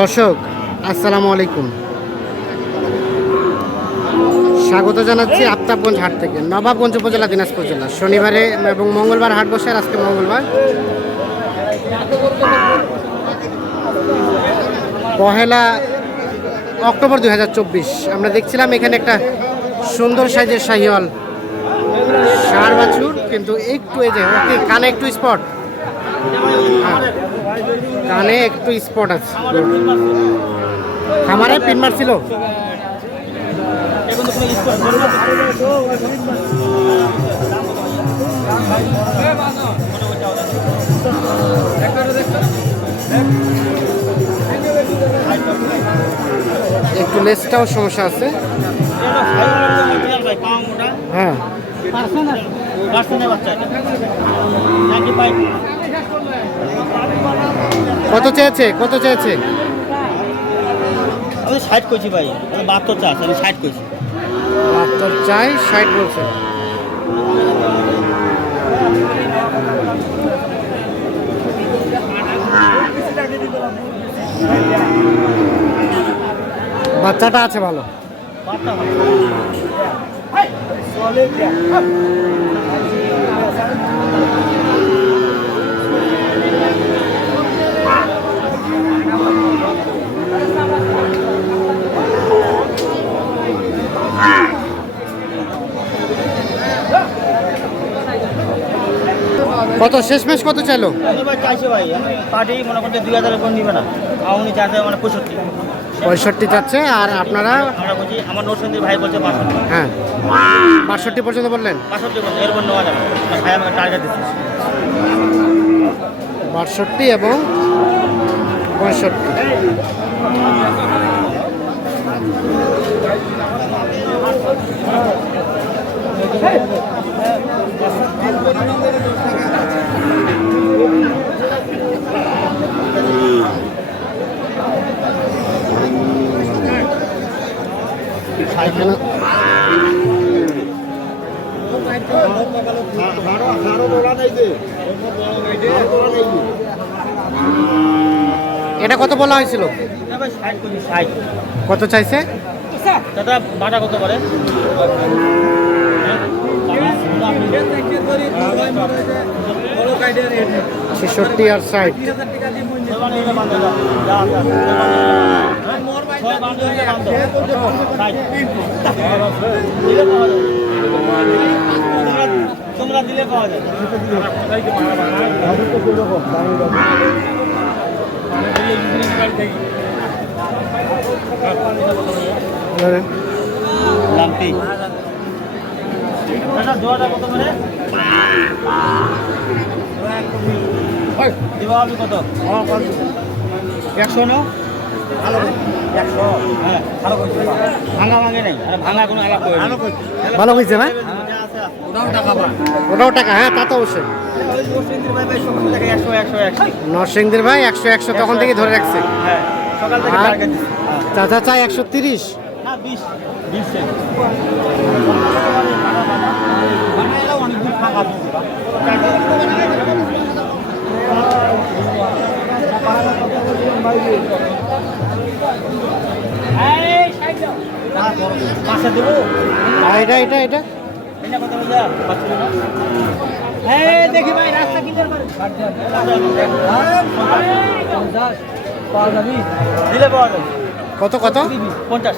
দর্শক, আসসালামু আলাইকুম। স্বাগত জানাচ্ছি আফতাবগঞ্জ হাট থেকে, নবাবগঞ্জ উপজেলা, দিনাজপুর জেলা। শনিবারে এবং মঙ্গলবার হাট বসে আজকে মঙ্গলবার। পহেলা অক্টোবর দুই হাজার চব্বিশ, আমরা দেখছিলাম এখানে একটা সুন্দর সাইজের শাহিওয়াল সার বাছুর, কিন্তু একটু এই যে কানে একটু স্পট কানে একটু স্পট আছে। খামারে পিন মারছিল? একটু লেসটাও সমস্যা আছে। হ্যাঁ। কত চেয়েছে? কত চেয়েছে? আমি ষাট করছি ভাই আমি বাহাত্তর চাষ আমি ষাট করছি বাহাত্তর চাই ষাট বলছে। বাচ্চাটা আছে ভালো। কত? শেষমেশ কত চাইলো? চাইছি ভাই। পার্টি মনে করতে দুই হাজারের উপর নিবে না। আর উনি চাইছে মানে পঁয়ষট্টি। পঁয়ষট্টি চাচ্ছে আর আপনারা? আমরা বলছি আমার ভাই বলছে বাষট্টি। হ্যাঁ। বাষট্টি পর্যন্ত বললেন? বাষট্টি এরপর নেওয়া যাবে। ভাই আমাকে টার্গেট দিচ্ছে। বাষট্টি এবং পঁয়ষট্টি এখানে এটা কত বলা হয়েছিল না ভাই ষাট করছি ষাট কত চাইছে দাদা বাটা কত করে ছেষট্টি আর ষাট। তোমরা দিলে পাওয়া যায়। কত? একশো না? ভালো একশো হ্যাঁ ভালো করছি। ভাঙা ভাঙে নেই। ভাঙা কোনো আলাপ ভালো করছি হয়েছে না? ওটাও টাকা হ্যাঁ তা তো অবশ্যই। একশো একশো একশো নরসিংদীর ভাই একশো একশো তখন থেকে ধরে রাখছে। চাচা চাই একশো তিরিশ। এটা এটা এটা? হ্যাঁ দেখি ভাই রাস্তা কি দিলে পাওয়া যাবে। কত কত? পঞ্চাশ।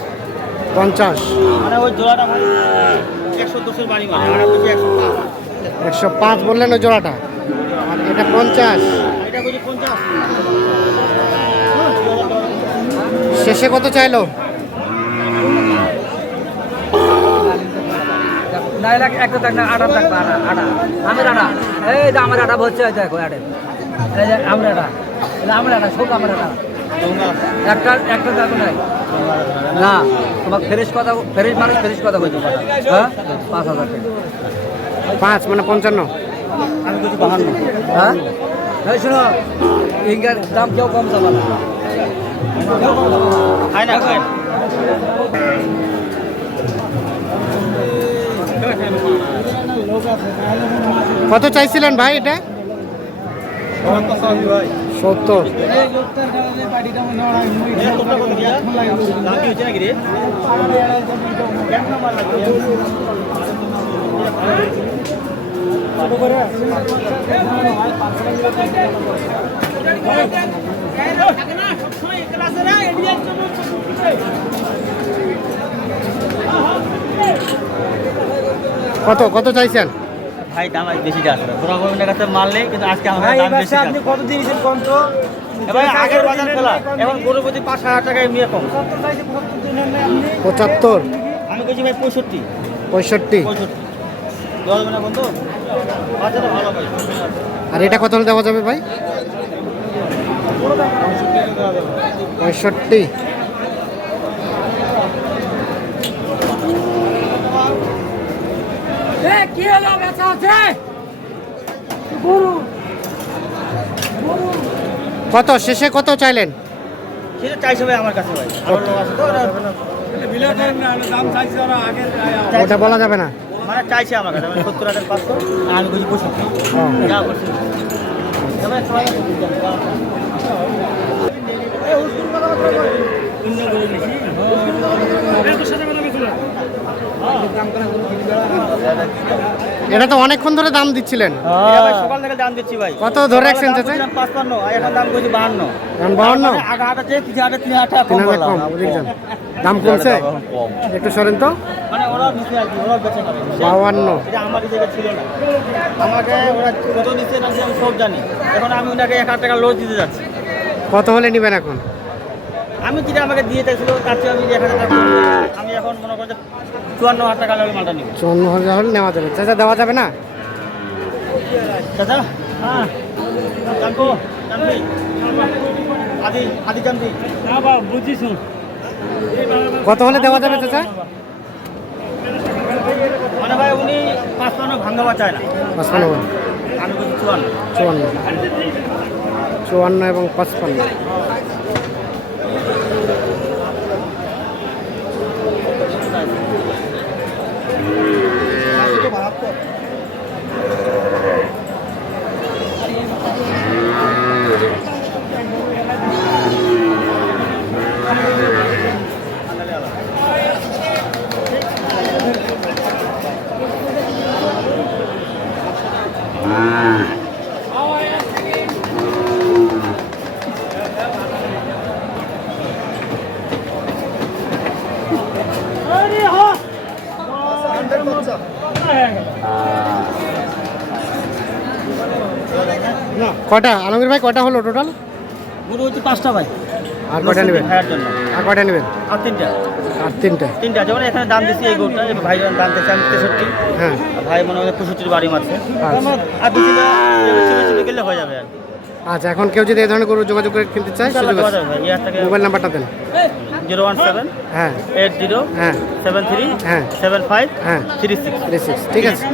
পঞ্চাশ। মানে ওই জোড়াটা একশো দশের বাড়ি মানে একশো পাঁচ। বললেন ওই জোড়াটা? আর এটা পঞ্চাশ। শেষে কত চাইলো? না এলাকা একটা থাক না আটা আটা আটা। আমের আটা। এই যে আমার আটা বলছে ওই দেখো আটে। এই যে আমের আটা। এটা আমের আটা সব আমের আটা। একটা নাই না। তোমার ফ্রেশ কথা ফ্রেশ মানুষ ফ্রেশ কথা বলছে হ্যাঁ? পাঁচ হাজার টাকা। পাঁচ মানে পঞ্চান্ন। আমি বাহান্ন হ্যাঁ? এই শোনো ইঙ্গার দাম কেউ কম চাবা না। খায় না খায় কত চাইছিলেন ভাই এটা? সত্তর। দাম কি হচ্ছে নাকি রে কত কত চাইছেন? ভাই দাম আজ বেশি যাচ্ছে। ঘোরা গোবিন্দের কাছে মারলে কিন্তু আজকে আমার দাম বেশি আপনি কত দিয়েছেন কম তো? এবার আগের বাজার ফেলা এখন গরু প্রতি পাঁচ হাজার টাকায় নিয়ে কম। পঁচাত্তর আমি বলছি ভাই পঁয়ষট্টি। পঁয়ষট্টি? পঁয়ষট্টি। না বন্ধু? বাজারে ভালো ভাই আর এটা কত হলে দেওয়া যাবে ভাই? পঁয়ষট্টি। কি হলো বেচা আছে গরু। কত? শেষে কত চাইলেন? সেটা চাইছে ভাই আমার কাছে ভাই। আমার লোক আছে তো ওরা- ওটা বলা যাবে না। মানে চাইছে আমার কাছে মানে সত্তর হাজার পাঁচশো। আর আমি বলছি পঁয়ষট্টি যা করছি এটা তো অনেকক্ষণ ধরে দাম দিচ্ছিলেন। সকাল থেকে দাম দিচ্ছি ভাই। কত ধরে রাখছেন চাচা পাঁচপান্ন আর এখন দাম করছি বাহান্ন। বাহান্ন? দাম কমছে? একটু সরেন তো। মানে ওরা দিচ্ছে আর কি ওরা বেঁচে খাবে বাউান্ন এটা আমার দিকে ছিল না। আমাকে ওরা কত দিচ্ছে না আমি সব জানি। এখন আমি ওনাকে এক হাজার টাকা লোড দিতে যাচ্ছি। কত হলে নেবেন এখন? আমি যেটা আমাকে দিয়ে চাইছিল তার চেয়ে আমি এক হাজার টাকা আমি এখন মনে করছি চুয়ান্ন হাজার টাকা লাগলে মালটা নিব। চুয়ান্ন হাজার হলে নেওয়া যাবে। চাচা দেওয়া যাবে না? দাদা হ্যাঁ। জানব জানবি আদি আদি জানবি বুঝিস কত হলে দেওয়া যাবে চাচা? মানে ভাই উনি পাঁচপান্ন ভাঙ্গাবা চায় না। পাঁচপান্ন বল। আমি বলছি চুয়ান্ন। চুয়ান্ন। চুয়ান্ন এবং পাঁচপান্ন। কটা আলমগীর ভাই কটা হলো টোটাল গরু হচ্ছে পাঁচটা ভাই। আর কটা নেবেন? আর কটা নেবেন? আর তিনটা। আর তিনটা। তিনটা যেমন এখানে দাম দিচ্ছি এই গরুটা ভাই দাম দিচ্ছে আমি তেষট্টি। হ্যাঁ। ভাই মনে হয় পঁয়ষট্টির বাড়ি মারছে। আচ্ছা। আর দু গেলে হয়ে যাবে আর আচ্ছা এখন কেউ যদি এই ধরনের গরু যোগাযোগ করে কিনতে চায় মোবাইল নাম্বারটা দেন। জিরো ওয়ান সেভেন হ্যাঁ। এইট জিরো হ্যাঁ। সেভেন থ্রি হ্যাঁ। সেভেন ফাইভ হ্যাঁ। Three six. থ্রি সিক্স ঠিক আছে।